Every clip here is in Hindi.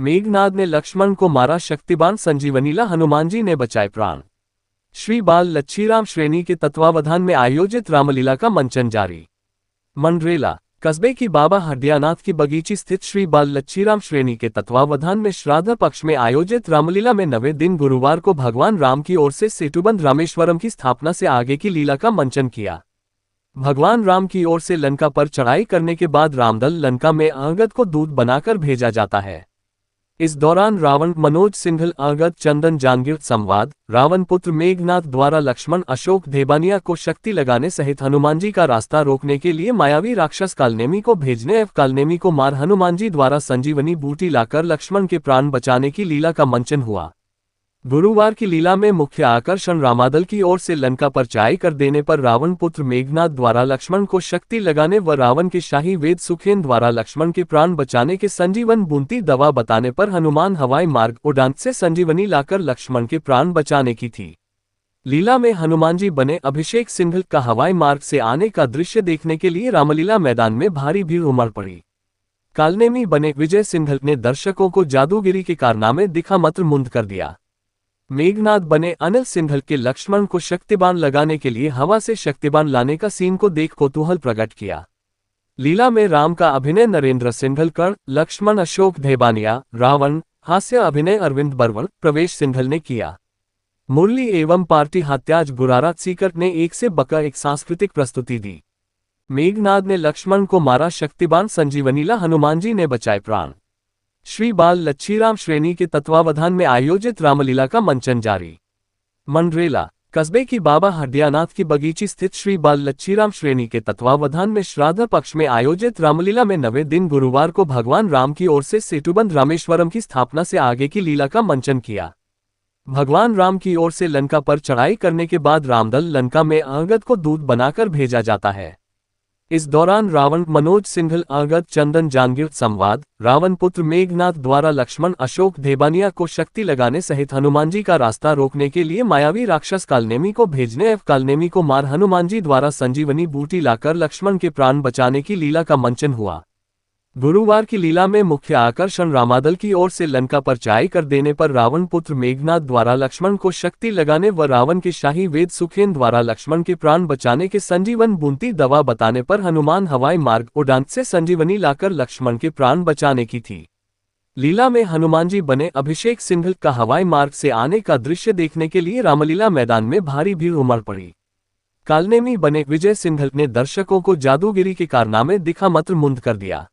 मेघनाद ने लक्ष्मण को मारा शक्तिबान, संजीवनीला हनुमान जी ने बचाए प्राण। श्री बाल लच्छीराम श्रेणी के तत्वावधान में आयोजित रामलीला का मंचन जारी। मंडरेला कस्बे की बाबा हरदियानाथ की बगीची स्थित श्री बाल लच्छीराम श्रेणी के तत्वावधान में श्राद्ध पक्ष में आयोजित रामलीला में 9वें दिन गुरुवार को भगवान राम की ओर से सेतुबंध रामेश्वरम की स्थापना से आगे की लीला का मंचन किया। भगवान राम की ओर से लंका पर चढ़ाई करने के बाद रामदल लंका में अंगद को दूत बनाकर भेजा जाता है। इस दौरान रावण मनोज सिंघल अंगद चंदन जांगिर संवाद रावण पुत्र मेघनाथ द्वारा लक्ष्मण अशोक धेबानिया को शक्ति लगाने सहित हनुमान जी का रास्ता रोकने के लिए मायावी राक्षस कालनेमी को भेजने एवं कालनेमी को मार हनुमान जी द्वारा संजीवनी बूटी लाकर लक्ष्मण के प्राण बचाने की लीला का मंचन हुआ। गुरुवार की लीला में मुख्य आकर्षण रामादल की ओर से लंका पर चढ़ाई कर देने पर रावण पुत्र मेघनाथ द्वारा लक्ष्मण को शक्ति लगाने व रावण के शाही वेद सुखेन द्वारा लक्ष्मण के प्राण बचाने के संजीवन बूंदी दवा बताने पर हनुमान हवाई मार्ग उड़ान से संजीवनी लाकर लक्ष्मण के प्राण बचाने की थी। लीला में हनुमान जी बने अभिषेक सिंघल का हवाई मार्ग से आने का दृश्य देखने के लिए रामलीला मैदान में भारी भीड़ उमड़ पड़ी। कालनेमी बने विजय सिंघल ने दर्शकों को जादूगिरी के कारनामे दिखा मंत्रमुग्ध कर दिया। मेघनाद बने अनिल सिंघल के लक्ष्मण को शक्तिबान लगाने के लिए हवा से शक्तिबान लाने का सीन को देख कौतूहल प्रकट किया। लीला में राम का अभिनय नरेंद्र सिंघल कर, लक्ष्मण अशोक धेबानिया, रावण हास्य अभिनय अरविंद बरवल, प्रवेश सिंघल ने किया। मुरली एवं पार्टी हात्याज गुरारा सीकर ने एक से बका एक सांस्कृतिक प्रस्तुति दी। मेघनाद ने लक्ष्मण को मारा शक्तिबान, संजीवनीला हनुमान जी ने बचाए प्राण। श्री बाल लच्छीराम श्रेणी के तत्वावधान में आयोजित रामलीला का मंचन जारी। मंडरेला कस्बे की बाबा हरदियानाथ की बगीची स्थित श्री बाल लच्छीराम श्रेणी के तत्वावधान में श्राद्ध पक्ष में आयोजित रामलीला में 9वें दिन गुरुवार को भगवान राम की ओर से सेतुबंध रामेश्वरम की स्थापना से आगे की लीला का मंचन किया। भगवान राम की ओर से लंका पर चढ़ाई करने के बाद रामदल लंका में अंगद को दूत बनाकर भेजा जाता है। इस दौरान रावण मनोज सिंघल अंगद चंदन जांगिर संवाद रावण पुत्र मेघनाथ द्वारा लक्ष्मण अशोक धेबानिया को शक्ति लगाने सहित हनुमान जी का रास्ता रोकने के लिए मायावी राक्षस कालनेमी को भेजने एवं कालनेमी को मार हनुमान जी द्वारा संजीवनी बूटी लाकर लक्ष्मण के प्राण बचाने की लीला का मंचन हुआ। गुरुवार की लीला में मुख्य आकर्षण रामादल की ओर से लंका पर चढ़ाई कर देने पर रावण पुत्र मेघनाथ द्वारा लक्ष्मण को शक्ति लगाने व रावण के शाही वेद सुखेन द्वारा लक्ष्मण के प्राण बचाने के संजीवन बूंदी दवा बताने पर हनुमान हवाई मार्ग उड़ान से संजीवनी लाकर लक्ष्मण के प्राण बचाने की थी। लीला में हनुमान जी बने अभिषेक सिंघल का हवाई मार्ग से आने का दृश्य देखने के लिए रामलीला मैदान में भारी भीड़ उमड़ पड़ी। कालनेमी बने विजय सिंघल ने दर्शकों को जादूगिरी के कारनामे दिखा मंत्रमुग्ध कर दिया।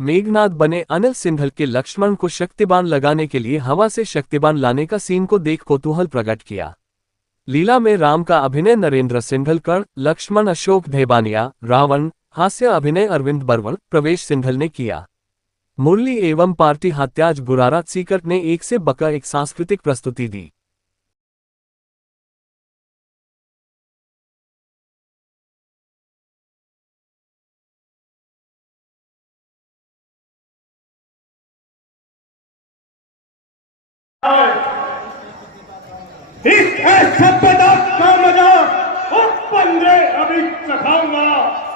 मेघनाद बने अनिल सिंघल के लक्ष्मण को शक्तिबान लगाने के लिए हवा से शक्तिबान लाने का सीन को देख कौतूहल प्रकट किया। लीला में राम का अभिनय नरेंद्र सिंघल कर, लक्ष्मण अशोक धेबानिया, रावण हास्य अभिनय अरविंद बरवल, प्रवेश सिंघल ने किया। मुरली एवं पार्टी हात्याज गुरारा सीकर ने एक से बका एक सांस्कृतिक प्रस्तुति दी। इस सभ्यता का मजा उस 15 अभी चखाऊंगा।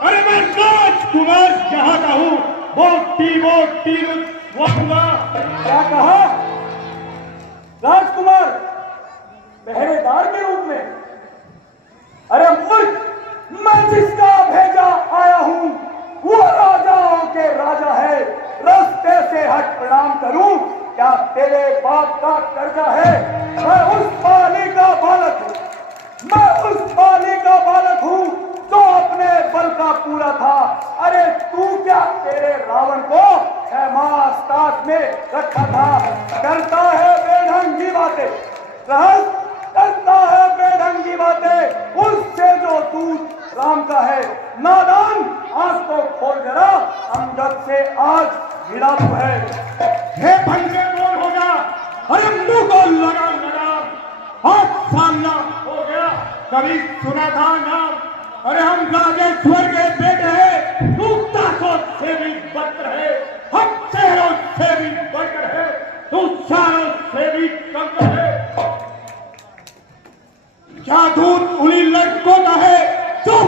अरे मैं राजकुमार यहाँ का हूँ, मोटी मोटी रुचूंगा। क्या कहा? राजकुमार पहरेदार के रूप में? अरे मूर्ख, मैं जिसका भेजा आया हूँ वो राजाओं के राजा है। रास्ते से हट प्रणाम करूं, क्या तेरे बाप का कर्जा है? मैं उस बाली का बालक हूं, मैं उस बाली का बालक हूं जो अपने बल का पूरा था। अरे तू क्या तेरे रावण को हैमास ताक में रखा था? करता है बेढंगी बातें, करता है बेढंगी बातें। उससे जो दूत राम का है नादान, आंख तो खोल जरा, अंगद से आज भिड़ा तू है। हे भंगे कौन होगा? अरे मुंह को लगाम लगाम, हाथ सामना हो गया। कभी सुना था नाम? अरे हम राजेश्वर के बेटे हैं, तू ताकत से भी बढ़कर है, हम शहरों से भी बढ़कर है, तू शारों से भी कमतर है। क्या दूत उन्हीं लड़कों का है जो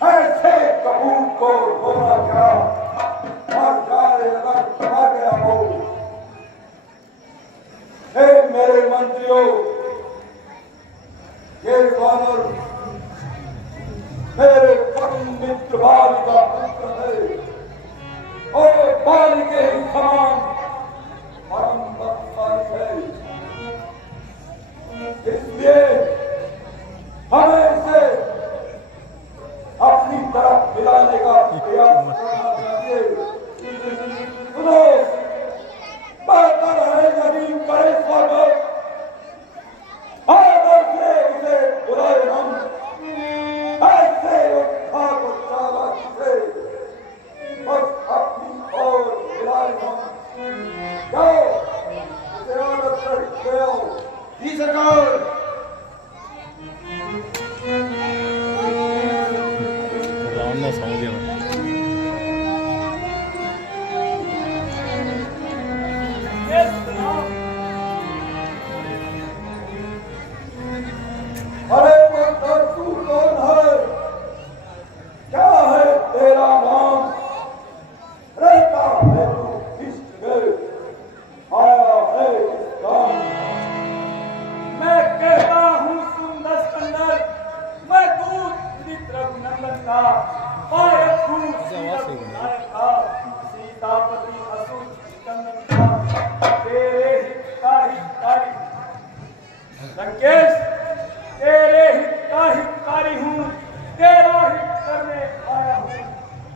ऐसे कपूर को बोला क्या मर जाए अगर मर गया हो। हे मेरे मंत्रियों, ये वानर मेरे परम मित्र बाली का पुत्र है और बाली के ही समान परम बलशाली है। इसलिए हमें इसे अपनी तरफ मिलाने का प्रयास करना चाहिए। सुनो, बेहतर है यदि करे स्वागत, आदर से उसे बुलाए हम, ऐसे उत्साह को चालाकी से बस अपनी ओर मिलाए हम। जाओ उसे आदर से ले आओ। जी सरकार। अरे मंत्र तू कौन है? क्या है तेरा नाम? रहता है तू किस जगह? आया है किस काम? मैं कहता हूँ सुंदर स्कंदर, मैं दूत पीड़ित रघुनंदन का पायक हूँ नायक का सीतापति असुर स्कंदन का तेरे हितकारी लंकेश, तेरे हितकारी हूँ, तेरा हित करने आया हूँ।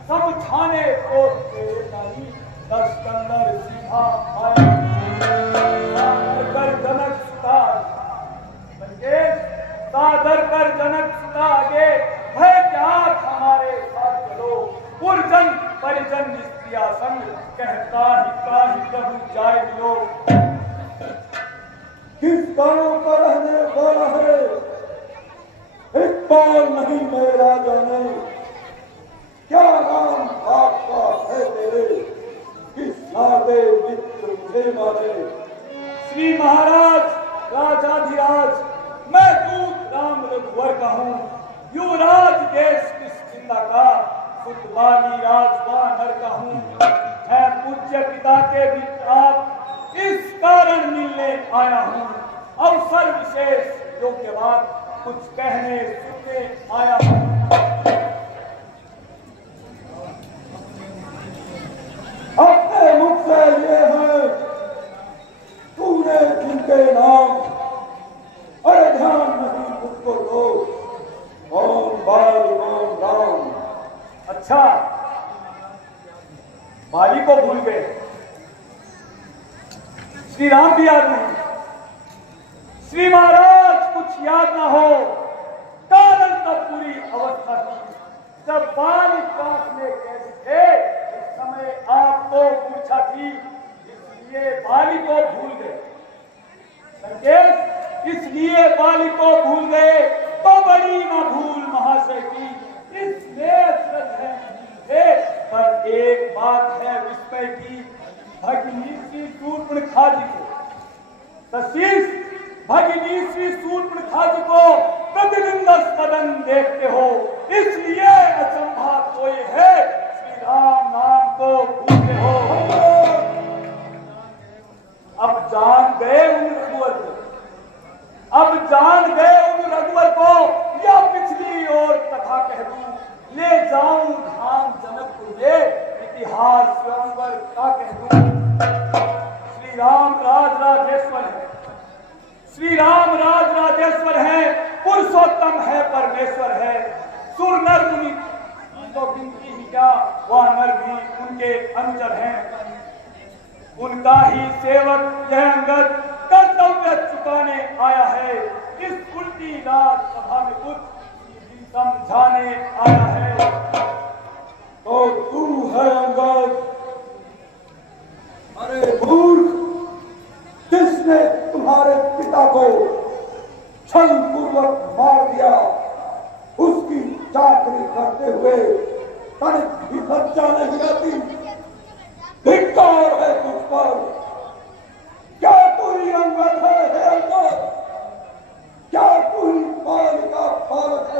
समझाने को तेरे नहीं स्कंदर सीधा आया कर जनक सुता लंकेश, सादर कर जनक सुता आगे है क्या हमारे साथ चलो। पुरजन परिजन स्त्रिया संग कहता ही प्रभु जाए मिलो। किस गांव का रहने वाला है? इकबाल नहीं मेरा जाने। क्या नाम आपका है तेरे? किस नाते मित्र मुझे माने? श्री महाराज राजाधिराज, मैं दूत राम रघुवर का हूँ, युवराज देश किष्किंधा का, सुतवाली राजवानर का हूँ। मैं पूज्य पिता के मित्र आप, इस कारण मिलने आया हूँ। अवसर विशेष योग्य बात कुछ कहने सुनने आया हूँ। अपने मुख से ये है तूने जिनके नाम, अरे ध्यान नहीं मुझको दो, ओम बाल ओम राम। अच्छा, बाली को भूल गए, श्री राम भी याद नहीं। श्री महाराज कुछ याद ना हो, कारण तब पूरी अवस्था थी जब बाली पास में कैसे थे। इस समय आपको मूर्छा थी, इसलिए बाली को भूल गए। संकेत, इसलिए बाली को भूल गए तो बड़ी ना भूल महाशय की, इसलिए श्रद्धा नहीं थे। पर एक बात है विस्मय की, भगिनी श्री शूर्पणखा जी को तशीष भगिनी श्री शूर्पणखा जी को प्रतिदिन सदन देखते हो, इसलिए अचंभा कोई है श्री राम नाम को भूलते हो। अब जान गए उन रघुवर को, अब जान गए उन रघुवर को, या पिछली ओर कथा कह दूं, ले जाऊं धाम जनकपुर में, इतिहास स्वयंवर का कह दूं। श्री राम राज राजेश्वर है, श्री राम राज राजेश्वर है, पुरुषोत्तम है, परमेश्वर है। सुर नर मुनि तो गिनती ही क्या, वह नर भी उनके अनुचर हैं। उनका ही सेवक यह अंगद कर्तव्य चुकाने आया है। इस उल्टी राज सभा में कुछ समझाने आया है। तो तू है अंगद? अरे मूर्ख, किसने तुम्हारे पिता को छल पूर्वक मार दिया? उसकी चाकरी करते हुए तनिक भी लज्जा नहीं आती? धिक्कार है तुझ पर। क्या तू ही अंगद है अंगद? क्या तू ही बाल का बालक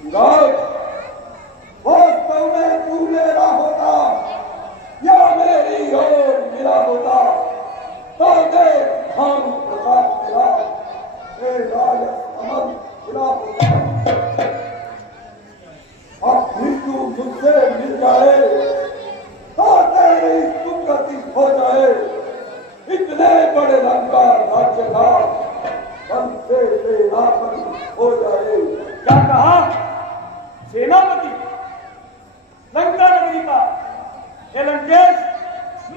विराट, वास्तव में तू मेरा होता या मेरी ओर मिला होता तो देख भानु प्रताप तेरा हे राजस कमल खिला होता। अब भी तू मुझसे मिल जाए तो तेरी सुगति हो जाए। इतने बड़े लंका राज्य का मन से सेनापति हो जाए। क्या कहा? सेनापति लंका नगरी का? हे लंकेश,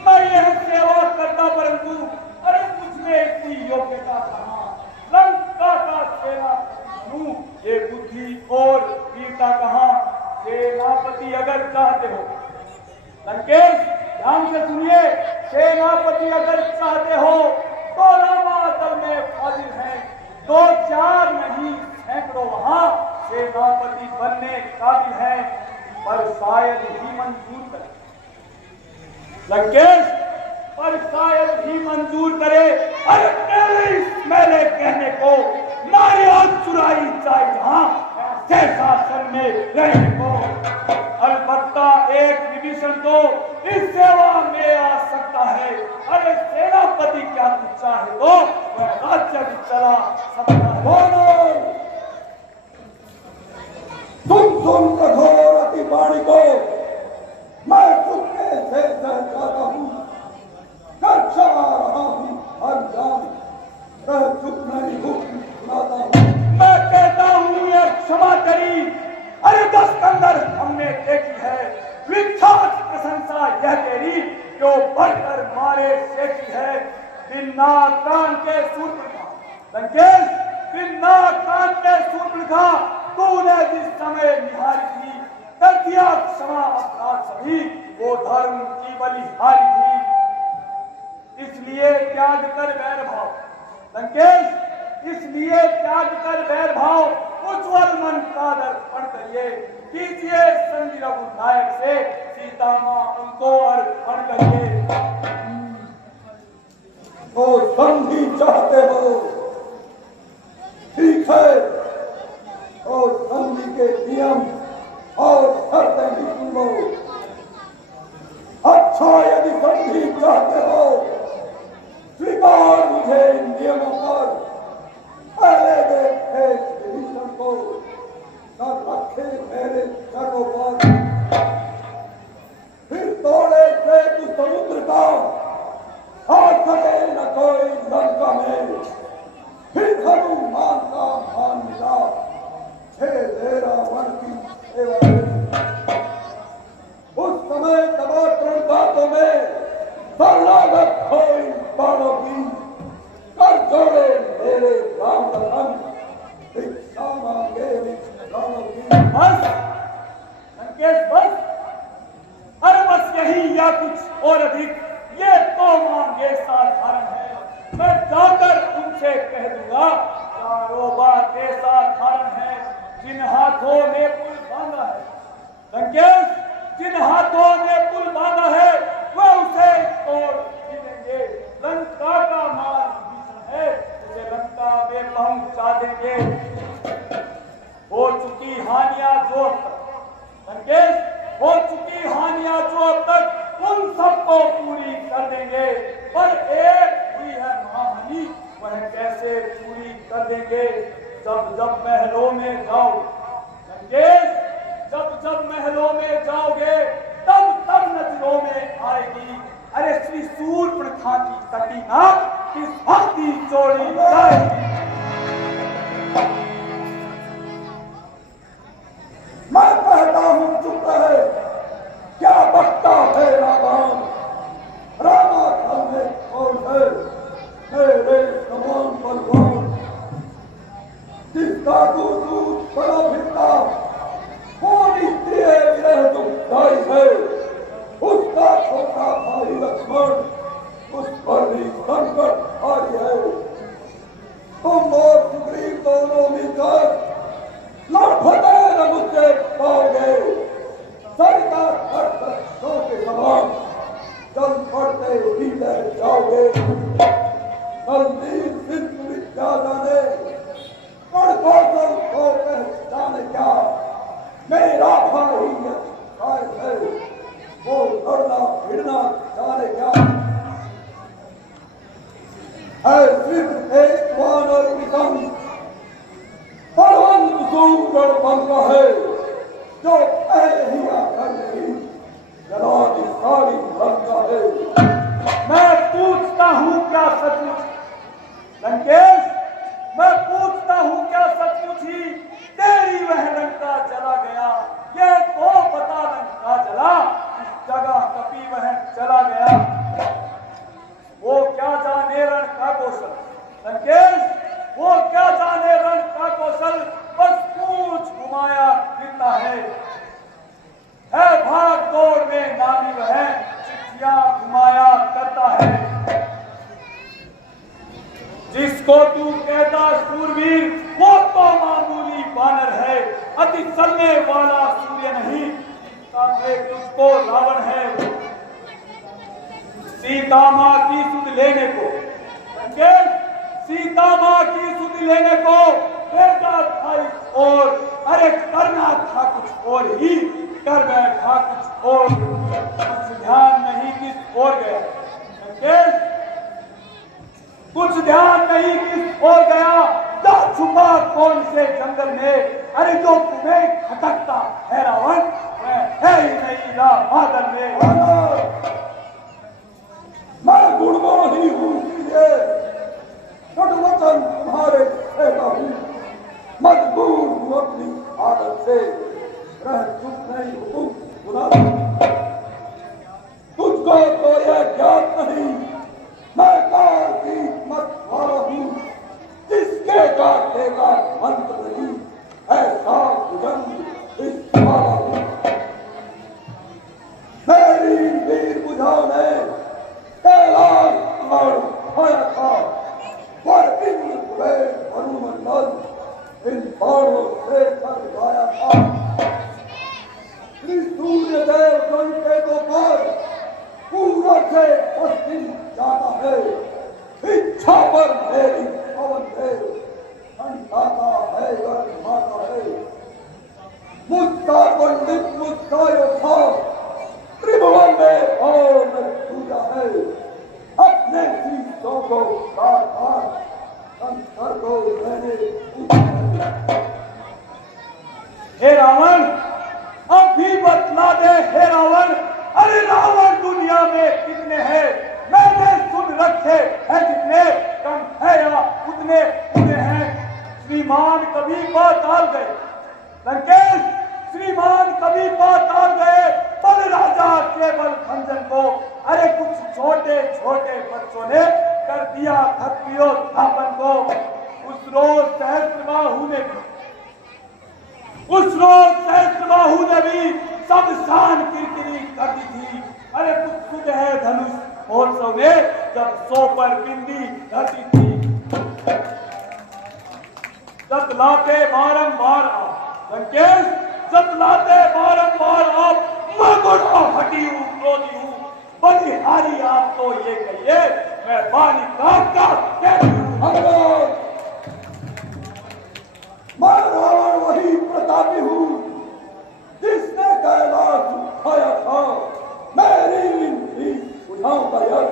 मैं यह सेवा करता परंतु अरे मुझमें इतनी योग्यता कहाँ? लंका का सेनापति हूँ, ये बुद्धि और वीरता कहाँ? सेनापति अगर चाहते हो, लंकेश ध्यान से सुनिए, सेनापति अगर चाहते हो तो रामातल में हाजिर हैं, 2-4 नहीं सैकड़ों वहां सेनापति बनने काबिल हैं, पर शायद ही मंजूर करे। लंकेश, पर शायद ही मंजूर करे। अरे तेरे इस मेले कहने को नारियाल चुराई जाए जहां शासन में रहने को। अलबत्ता एक विभीषण तो इस सेवा में आ सकता है। अरे सेनापति क्या कुछ चाहे तो वह राज्य भी चला सकता है। सुन कठोर अति वाणी को मैं चुपके से सहता हूँ, कर चला रहा हूँ हर जान, रह चुप नहीं हूँ सुनाता हूँ। मैं कहता हूँ ये क्षमा करी। अरे 10 कंदर हमने देखी है, विख्यात प्रशंसा यह तेरी जो बढ़कर मारे शेखी है। बिना कान के सूर्पणखा, लंकेश बिना कान के सूर्पणखा, तूने जिस समय निहारी थी कर दिया क्षमा अपराध सभी, वो धर्म की बलिहारी थी। इसलिए त्याग कर वैर भाव, लंकेश इसलिए त्याग कर वैर भाव, उज्ज्वल मन का दर्पण करिए। कीजिए संजय नायक से सीता मां उनको अर्पण करिए। तो संधि चाहते हो, ठीक है, और संधि के नियम और शर्तें भी सुन लो। अच्छा, यदि संधि चाहते हो स्वीकार मुझे इन नियमों पर। पहले देखे विभीषण को सब रखे मेरे चरणों पर, फिर तोड़े सेतु समुद्र का, आ सके न कोई लंका में, फिर हनुमान का मान मिला, तेरा वन की सेवा। उस समय दबात्रण बातों में शरणागत हो इन बाणों की, कर जोड़े मेरे राम लखन, भिक्षा मांगे प्राणों की। बस लंकेश बस, अरे बस यही या कुछ और अधिक, ये तो मांगे साधारण है। मैं जाकर उनसे कह दूंगा कारोबार के साधारण है, जिन हाथों ने पुल बांधा है। लंकेश, जिन हाथों ने पुल बांधा है वह उसे तोड़ देंगे। लंका का माल विभीषण है, उसे लंका में पहुंचा देंगे। हो चुकी हानियां जो अब तक, लंकेश हो चुकी हानियां जो अब तक, उन सबको पूरी कर देंगे। पर एक हुई है महाहानि, वह कैसे पूरी कर देंगे? जब जब महलों में जाओ, लंकेश जब जब महलों में जाओगे तब तब नजरों में आएगी, अरे श्री शूर्पणखा की कटीना किस भक्ति जोड़ी जाएगी। मैं कहता हूँ चुप रहे, क्या बकता है रावण? रामाधन में कौन है मेरे समान बलवान, जिसका दूध बड़ा फिरता कौन स्त्री विरह दुखदाई है, उसका छोटा भाई लक्ष्मण उस पर भी संकट भारी है। मेरा भाई शायद है, वो लड़ना भिड़ना जाने क्या है, सिर्फ एक वानर किस्म बलवंत सूरज बनता है, जो पहले ही आकर नहीं जला दी सारी लंका है। मैं पूछता हूँ क्या सचमुच लंकेश, मैं पूछता हूँ क्या सचमुच ही तेरी वह लंका चला गया? ये तो बता लंका जला इस जगह कभी वह चला गया? वो क्या जाने रण का कौशल लंकेश, वो क्या जाने रण का कौशल, बस पूछ घुमाया फिरता है भाग दौड़ में नामी वह चिट्ठियां घुमाया करता है। जिसको तू कहता सूरवीर, वो तो मामूली बानर है, अति चलने वाला सूर्य नहीं, सामने तुझको रावण है। सीता माँ की सुध लेने को सीता माँ की सुध लेने को बेटा था इस और, अरे करना था कुछ और ही, कर बैठा कुछ और, कुछ ध्यान नहीं किस और गया कुछ ध्यान नहीं किस और गया, जा छुपा कौन से जंगल में, अरे जो तुम्हें खटकता है रावण, है ही नहीं ना बादल में। मैं गुणमोही हूँ वचन तुम्हारे कहता हूँ, मजबूर हूँ अपनी आदत से, रह चुप नहीं हूँ सुना तुझको तो यह ज्ञात नहीं, मैं काल की मत वाला हूँ, जिसके काटे का अंत नहीं, ऐसा भुजंग इस वाला हूँ। मेरी वीर बुझाओ ने कैलाश पहाड़ उठाया था, पर इन अनुमंडल इन पहाड़ों से कर गाया था। श्री सूर्य देव संकेतों पर पूरब से पश्चिम जाता है, इच्छा पर मेरी पवन देव ठंडाता है गर्माता है। मुझका पंडित मुझका योद्धा त्रिभुवन में और पूजा है, अपने शीशों को काट काट संस्कार को मैंने हे रावण अब भी बतला दे हे रावण, अरे रावण दुनिया में कितने हैं? मैंने सुन रखे हैं जितने कम है या उतने पूरे हैं। श्रीमान कभी पाताल गए लंकेश, श्रीमान कभी पाताल गए, बल राजा केवल भंजन को, अरे कुछ छोटे छोटे बच्चों ने कर दिया खत्रियोत्थापन को। उस रोज सहस्त्रबाहु ने सब शान किरकिरी कर दी थी, अरे कुछ खुद है धनुष महोत्सव में जब 100 पर बिंदी धरती थी। जतलाते बारंबार आप लंकेश, जतलाते बारंबार आप, मैं बड़ा हटी हूँ क्रोधी हूँ, बलिहारी आप तो ये कहिए, मैं बाली का कहती हूँ। मैं रावण वही प्रतापी हूँ जिसने कैलाश उठाया था, मेरी इंद्री बुझाऊं का यश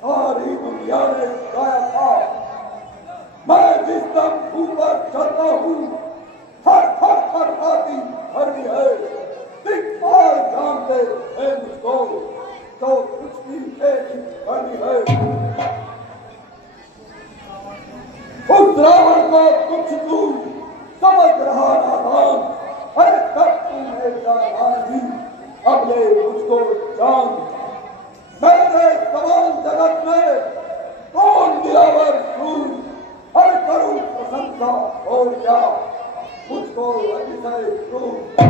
सारी दुनिया ने गाया था। मैं जिस दम ऊपर चलता हूँ थर थर थर आती धरनी है, दिक्पाल जानते हैं मुझको, तो कुछ भी तेरी करनी है। उस रावण को कुछ तू समझ रहा नादान, अरे तब तुम्हें जाना ही अगले मुझको जान। मेरे समान जगत में कौन दिलावर सूर, हर करूं प्रशंसा और क्या, मुझको अतिशय क्रोध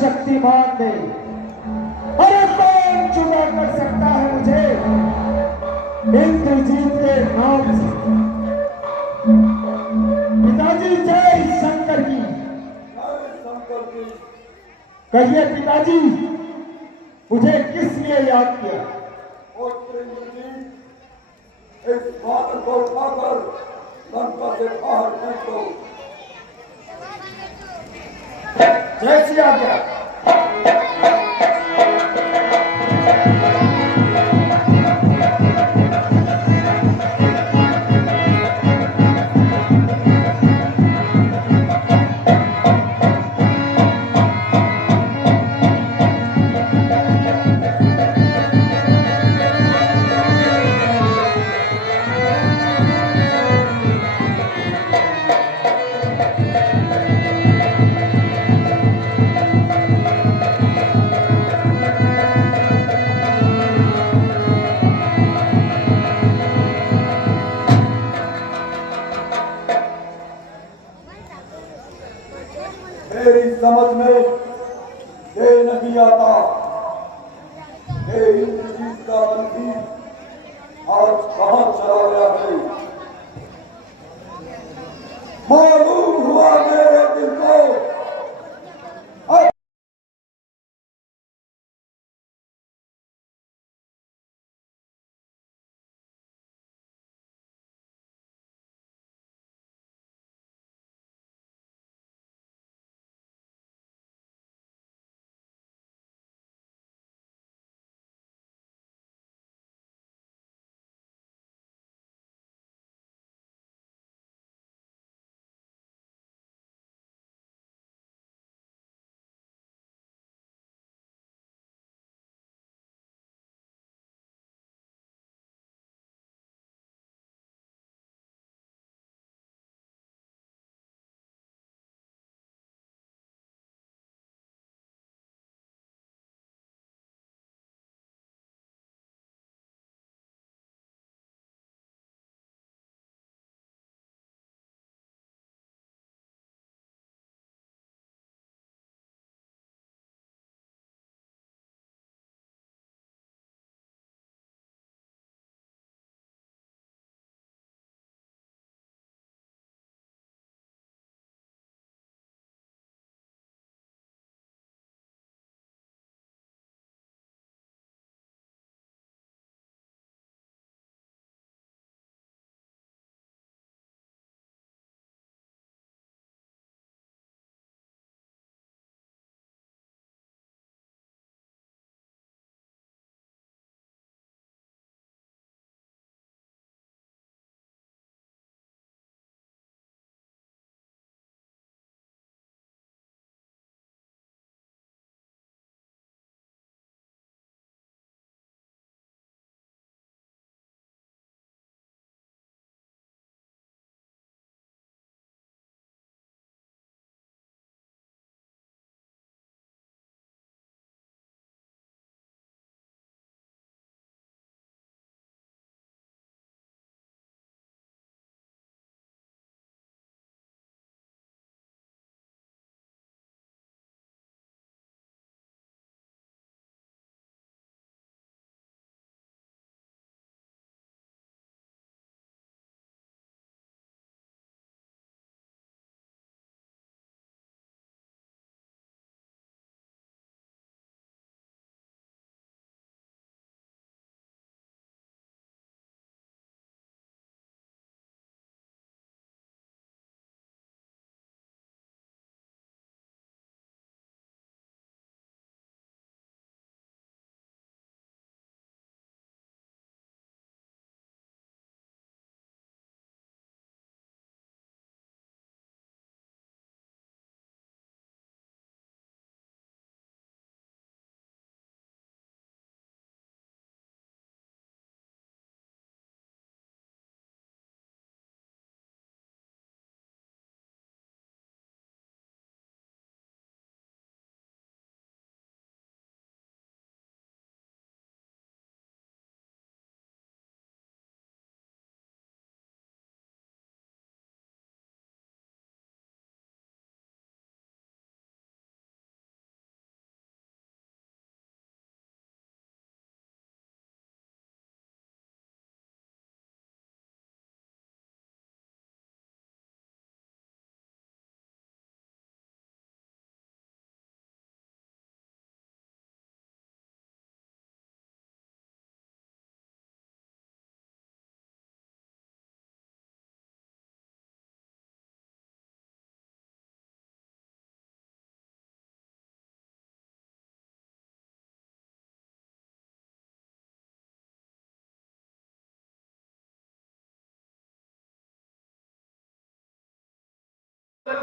शक्तिमान दे। अरे कौन जुदा कर सकता है मुझे इंद्रजीत के नाम से। पिताजी जय शंकर की। कहिए पिताजी, मुझे किस लिए याद किया? इस बात को उठाकर लंका से बाहर फेंक दो। जैसी आज्ञा। मेरी समझ में ये नहीं आता कि इंद्रजीत का बंसी आज कहां चला गया है। मालूम हुआ मेरे दिल को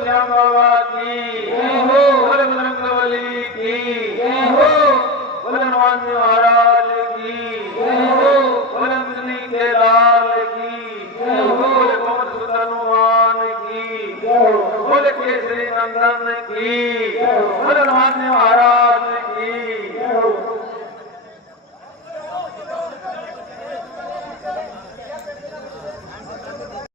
श्याम बाबा की जय हो, बोले बजरंगबली की जय हो, बोले हनुमान जी महाराज की जय हो, बोले बिजली के लाल की जय हो, बोले पवन सुत हनुमान की जय हो, बोले केसरी नंदन की जय हो, बोले हनुमान जी महाराज की जय हो।